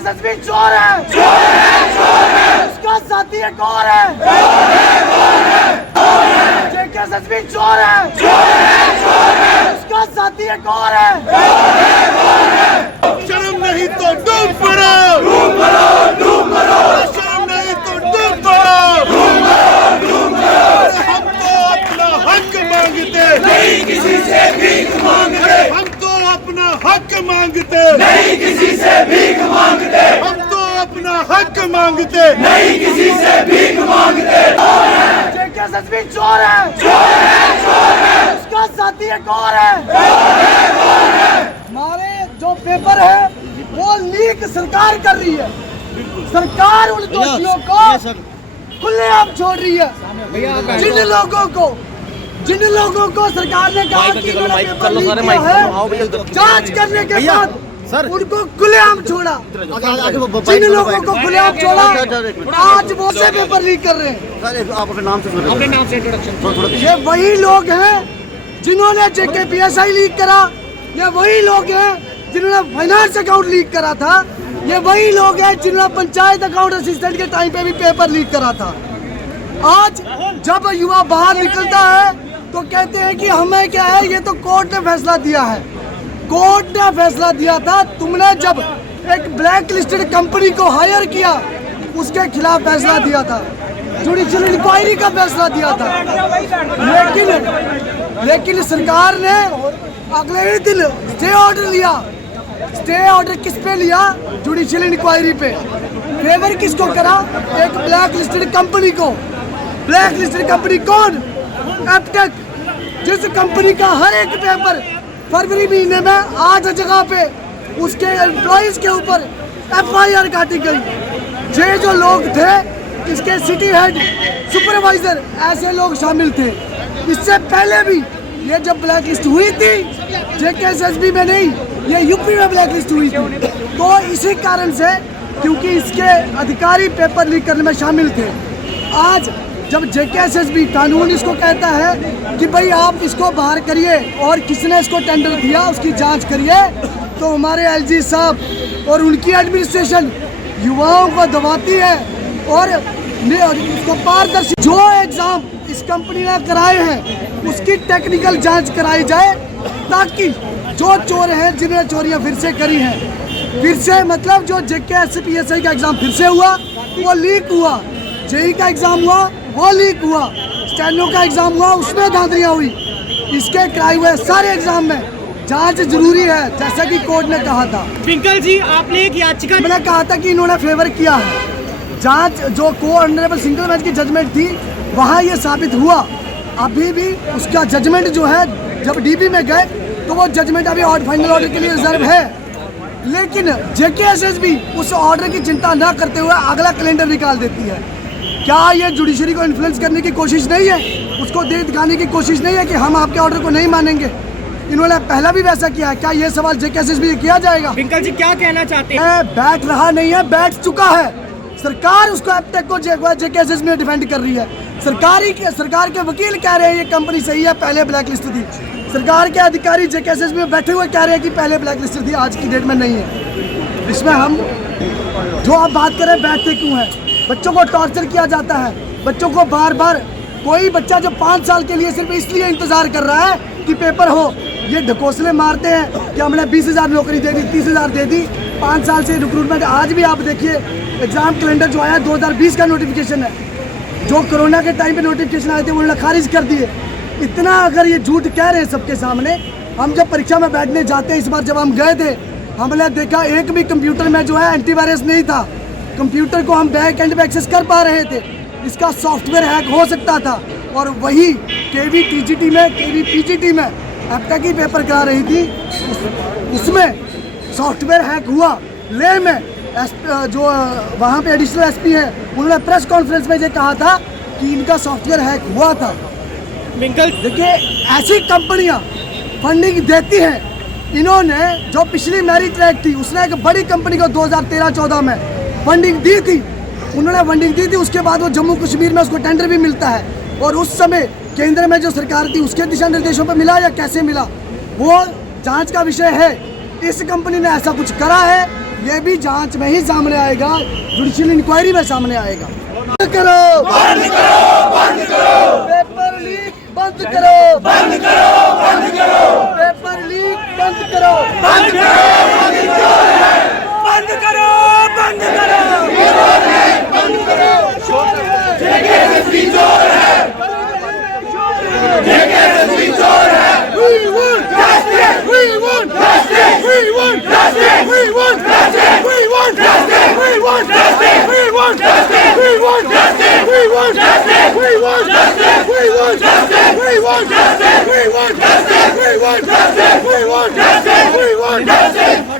JKSSB चोर है, उसका साथी एक और है, जेकेएसएसबी चोर है, उसका साथी एक और है। शर्म नहीं तो डूब पड़ो, शर्म नहीं तो डूब पड़ो। हम तो अपना हक मांगते नहीं किसी से भीख मांगते, हम तो अपना हक मांगते नहीं किसी से भीख मांगते, हम तो अपना हक मांगते नहीं किसी से भीख मांगते। जेकेएसएसबी चोर है, उसका साथी एक और है। हमारे जो पेपर है वो लीक सरकार कर रही है। सरकार उन दोषियों को खुलेआम छोड़ रही है। जिन लोगों को सरकार ने कहा कि इन्होंने पेपर लीक किया है, जांच करने के बाद उनको खुलेआम छोड़ा। जिन लोगों को खुलेआम छोड़ा आज वो से पेपर लीक कर रहे हैं। आप अपने नाम से इंट्रोडक्शन। ये वही लोग हैं जिन्होंने जेकेपीएसआई लीक करा, ये वही लोग हैं जिन्होंने फाइनेंस अकाउंट लीक करा था, ये वही लोग हैं जिन्होंने पंचायत अकाउंट असिस्टेंट के टाइम पे भी पेपर लीक करा था। आज जब युवा बाहर निकलता है तो कहते हैं कि हमें क्या है, ये तो कोर्ट ने फैसला दिया है। कोर्ट ने फैसला दिया था, तुमने जब एक ब्लैक लिस्टेड कंपनी को हायर किया उसके खिलाफ फैसला दिया था, जुडिशियल इंक्वायरी का फैसला दिया था। लेकिन सरकार ने अगले ही दिन स्टे ऑर्डर लिया। स्टे ऑर्डर किस पे लिया? जुडिशियल इंक्वायरी पे। फेवर किसको करा? एक ब्लैक लिस्टेड कंपनी को। ब्लैक लिस्टेड कंपनी कौन? एपटेक, जिस कंपनी का हर एक पेपर फरवरी महीने में 8 जगह पे उसके एम्प्लॉइज के ऊपर FIR काटी गई। ये जो लोग थे इसके सिटी हेड, सुपरवाइजर, ऐसे लोग शामिल थे। इससे पहले भी ये जब ब्लैक लिस्ट हुई थी जेकेएसएसबी में नहीं, ये यूपी में ब्लैक लिस्ट हुई थी। तो इसी कारण से, क्योंकि इसके अधिकारी पेपर लीक करने में शामिल थे, आज जब जेकेएसएसबी कानून इसको कहता है कि भाई आप इसको बाहर करिए और किसने इसको टेंडर दिया उसकी जांच करिए, तो हमारे LG साहब और उनकी एडमिनिस्ट्रेशन युवाओं को दबाती है और इसको पारदर्शी जो एग्जाम इस कंपनी ने कराए हैं उसकी टेक्निकल जांच कराई जाए, ताकि जो चोर हैं जिन्हें चोरियां फिर से करी हैं, फिर से मतलब जो जेकेएसपीएसआई का एग्जाम फिर से हुआ वो लीक हुआ, जेई का एग्जाम हुआ वो लीक हुआ, स्टेनो का एग्जाम हुआ उसमें धांधलियां हुई। इसके कराए हुए सारे एग्जाम में जांच जरूरी है, जैसा कि कोर्ट ने कहा था। ट्विंकल जी, आपने एक याचिका, मैंने कहा था कि इन्होंने फेवर किया है। जांच जो को ऑनरेबल सिंगल बेंच की जजमेंट थी वहाँ ये साबित हुआ। अभी भी उसका जजमेंट जो है, जब DB में गए तो वो जजमेंट अभी फाइनल ऑर्डर के लिए रिजर्व है। लेकिन जेकेएसएसबी उस ऑर्डर की चिंता न करते हुए अगला कैलेंडर निकाल देती है। क्या ये जुडिशरी को इन्फ्लुएंस करने की कोशिश नहीं है? उसको दे दिखाने की कोशिश नहीं है कि हम आपके ऑर्डर को नहीं मानेंगे? इन्होंने पहला भी वैसा किया है। क्या ये सवाल जेकेएसएसबी किया जाएगा? ट्विंकल जी क्या कहना चाहते हैं? बैठ रहा नहीं है, बैठ चुका है। सरकार उसको एपटेक को जेकेएसएसबी में डिफेंड कर रही है। सरकार के वकील कह रहे हैं ये कंपनी सही है, पहले ब्लैक लिस्ट थी। सरकार के अधिकारी जेकेएसएसबी में बैठे हुए कह रहे हैं कि पहले ब्लैक लिस्ट थी, आज की डेट में नहीं है। इसमें हम जो आप बात करें बैठते क्यों हैं? बच्चों को टॉर्चर किया जाता है, बच्चों को बार बार, कोई बच्चा जब 5 साल के लिए सिर्फ इसलिए इंतजार कर रहा है कि पेपर हो, ये ढकोसले मारते हैं कि हमने 20,000 नौकरी दे दी, 30,000 दे दी। 5 साल से रिक्रूटमेंट, आज भी आप देखिए एग्जाम कैलेंडर जो आया 2020 का नोटिफिकेशन है, जो कोरोना के टाइम पे नोटिफिकेशन आए थे उन्होंने खारिज कर दिए। इतना अगर ये झूठ कह रहे हैं सबके सामने, हम जब परीक्षा में बैठने जाते हैं, इस बार जब हम गए थे हमने देखा एक भी कंप्यूटर में जो है एंटीवायरस नहीं था। कंप्यूटर को हम बैक एंड पे एक्सेस कर पा रहे थे, इसका सॉफ्टवेयर हैक हो सकता था। और वही केवी टीजीटी में, केवी पीजीटी में एपटेक ही पेपर करा रही थी, उसमें सॉफ्टवेयर हैक हुआ। ले में जो वहाँ पे एडिशनल एसपी है, उन्होंने प्रेस कॉन्फ्रेंस में ये कहा था कि इनका सॉफ्टवेयर हैक हुआ था। देखिए ऐसी कंपनियां फंडिंग देती हैं। इन्होंने जो पिछली मैरिज ट्रैक थी उसने एक बड़ी कंपनी को 2013-14 में फंडिंग दी थी, उन्होंने फंडिंग दी थी। उसके बाद वो जम्मू कश्मीर में उसको टेंडर भी मिलता है, और उस समय केंद्र में जो सरकार थी उसके दिशा निर्देशों पर मिला या कैसे मिला वो जांच का विषय है। इस कंपनी ने ऐसा कुछ करा है ये भी जांच में ही सामने आएगा, जुडिशियल इंक्वायरी में सामने आएगा। बंद करो, बंद करो, बंद करो, पेपर लीक बंद करो, बंद करो, बंद करो, पेपर लीक बंद करो, बंद करो, मोदी चोर है, बंद करो, बंद करो, बंद करो, जेकेएसएसपी चोर है, जेकेएसएसपी चोर है। We want justice. We want justice. We want justice. We want justice. We want justice. We want justice. We want justice. We want justice. We want justice. We want justice. We want justice. We want justice. We want justice. We want justice. We want justice. We want justice.